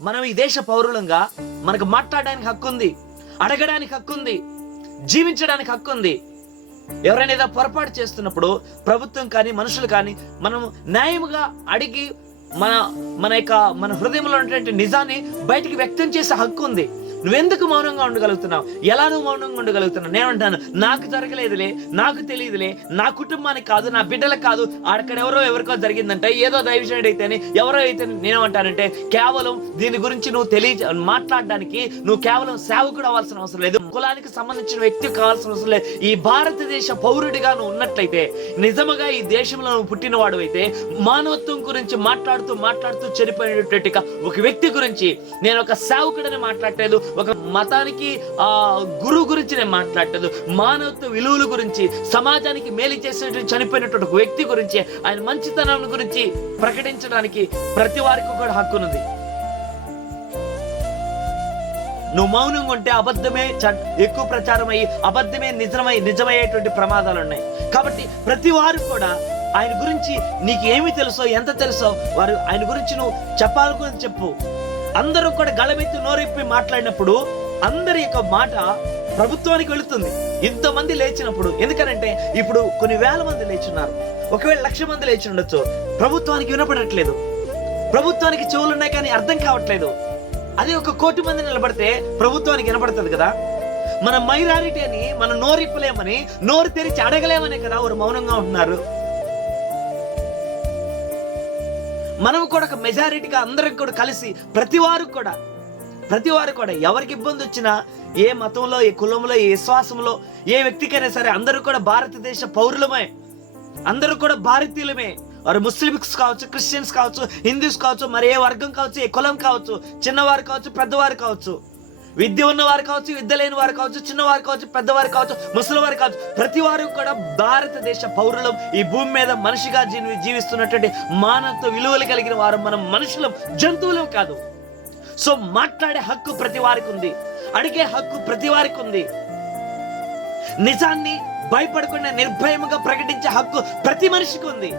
మనం ఈ దేశ పౌరులంగా మనకు మాట్లాడడానికి హక్కు ఉంది, అడగడానికి హక్కు ఉంది, జీవించడానికి హక్కు ఉంది. ఎవరైనా ఏదో పొరపాటు చేస్తున్నప్పుడు ప్రభుత్వం కానీ మనుషులు కానీ మనం న్యాయముగా అడిగి మన హృదయంలో ఉన్నటువంటి నిజాన్ని బయటికి వ్యక్తం చేసే హక్కు ఉంది. నువ్వెందుకు మౌనంగా ఉండగలుగుతున్నావు? ఎలా నువ్వు మౌనంగా ఉండగలుగుతున్నావు? నేనంటాను, నాకు జరగలేదులే, నాకు తెలియదులే, నా కుటుంబానికి కాదు, నా బిడ్డలకు కాదు, అక్కడ ఎవరికో జరిగిందంటే, ఏదో దైవజనుడు అయితేనే ఎవరో అయితే, నేనేమంటానంటే కేవలం దీని గురించి నువ్వు మాట్లాడడానికి నువ్వు కేవలం సేవకుడు అవ్వాల్సిన అవసరం లేదు, కులానికి సంబంధించిన వ్యక్తి కావాల్సిన అవసరం లేదు. ఈ భారతదేశ పౌరుడిగా నువ్వు ఉన్నట్లయితే, నిజముగా ఈ దేశంలో నువ్వు పుట్టినవాడు అయితే, మానవత్వం గురించి మాట్లాడుతూ చనిపోయినటువంటి ఒక వ్యక్తి గురించి, నేను ఒక సేవకుడని మాట్లాడలేదు, ఒక మతానికి గురువు గురించి నేను మాట్లాడలేదు, మానవత్వ విలువల గురించి, సమాజానికి మేలు చేసేటువంటి చనిపోయినటువంటి ఒక వ్యక్తి గురించి, ఆయన మంచితనం గురించి ప్రకటించడానికి ప్రతి వారికి కూడా హక్కునుంది. నువ్వు మౌనంగా ఉంటే అబద్ధమే ఎక్కువ ప్రచారం అయ్యి అబద్ధమే నిజమయ్యేటువంటి ప్రమాదాలు ఉన్నాయి. కాబట్టి ప్రతి వారు కూడా ఆయన గురించి నీకు ఏమి తెలుసో, ఎంత తెలుసో వారు ఆయన గురించి నువ్వు చెప్పాలనుకుని చెప్పు. అందరూ కూడా గళమెత్తి నోరెప్పి మాట్లాడినప్పుడు అందరి యొక్క మాట ప్రభుత్వానికి వెళుతుంది. ఇంతమంది లేచినప్పుడు, ఎందుకనంటే ఇప్పుడు కొన్ని వేల మంది లేచున్నారు, ఒకవేళ 1,00,000 మంది లేచి ఉండొచ్చు, ప్రభుత్వానికి వినపడట్లేదు, ప్రభుత్వానికి చెవులు ఉన్నాయి కానీ అర్థం కావట్లేదు. అదే 1 కోటి మంది నిలబడితే ప్రభుత్వానికి వినపడుతుంది కదా. మన మైనారిటీ అని మనం నోరిప్పలేమని, నోరు తెరిచి అడగలేమనే కదా వారు మౌనంగా ఉంటున్నారు. మనం కూడా ఒక మెజారిటీగా అందరం కూడా కలిసి ప్రతి వారు కూడా ఎవరికి ఇబ్బంది వచ్చినా, ఏ మతంలో, ఏ కులంలో, ఏ విశ్వాసంలో, ఏ వ్యక్తికైనా సరే అందరూ కూడా భారతదేశ పౌరులమే, అందరూ కూడా భారతీయులమే. వారు ముస్లిమ్స్ కావచ్చు, క్రిస్టియన్స్ కావచ్చు, హిందూస్ కావచ్చు, మరి ఏ వర్గం కావచ్చు, ఏ కులం కావచ్చు, చిన్నవారు కావచ్చు, పెద్దవారు కావచ్చు, విద్య ఉన్నవారు కావచ్చు, విద్య లేని వారు కావచ్చు, చిన్నవారు కావచ్చు, పెద్దవారు కావచ్చు, ముసలివారు కావచ్చు, ప్రతి వారు కూడా భారతదేశ పౌరులం. ఈ భూమి మీద మనిషిగా జీవిస్తున్నటువంటి మానవత్వ విలువలు కలిగిన వారు మనం మనుషులం, జంతువులం కాదు. సో మాట్లాడే హక్కు ప్రతి వారికి ఉంది, అడిగే హక్కు ప్రతి వారికి ఉంది, నిజాన్ని భయపడకుండా నిర్భయంగా ప్రకటించే హక్కు ప్రతి మనిషికి ఉంది.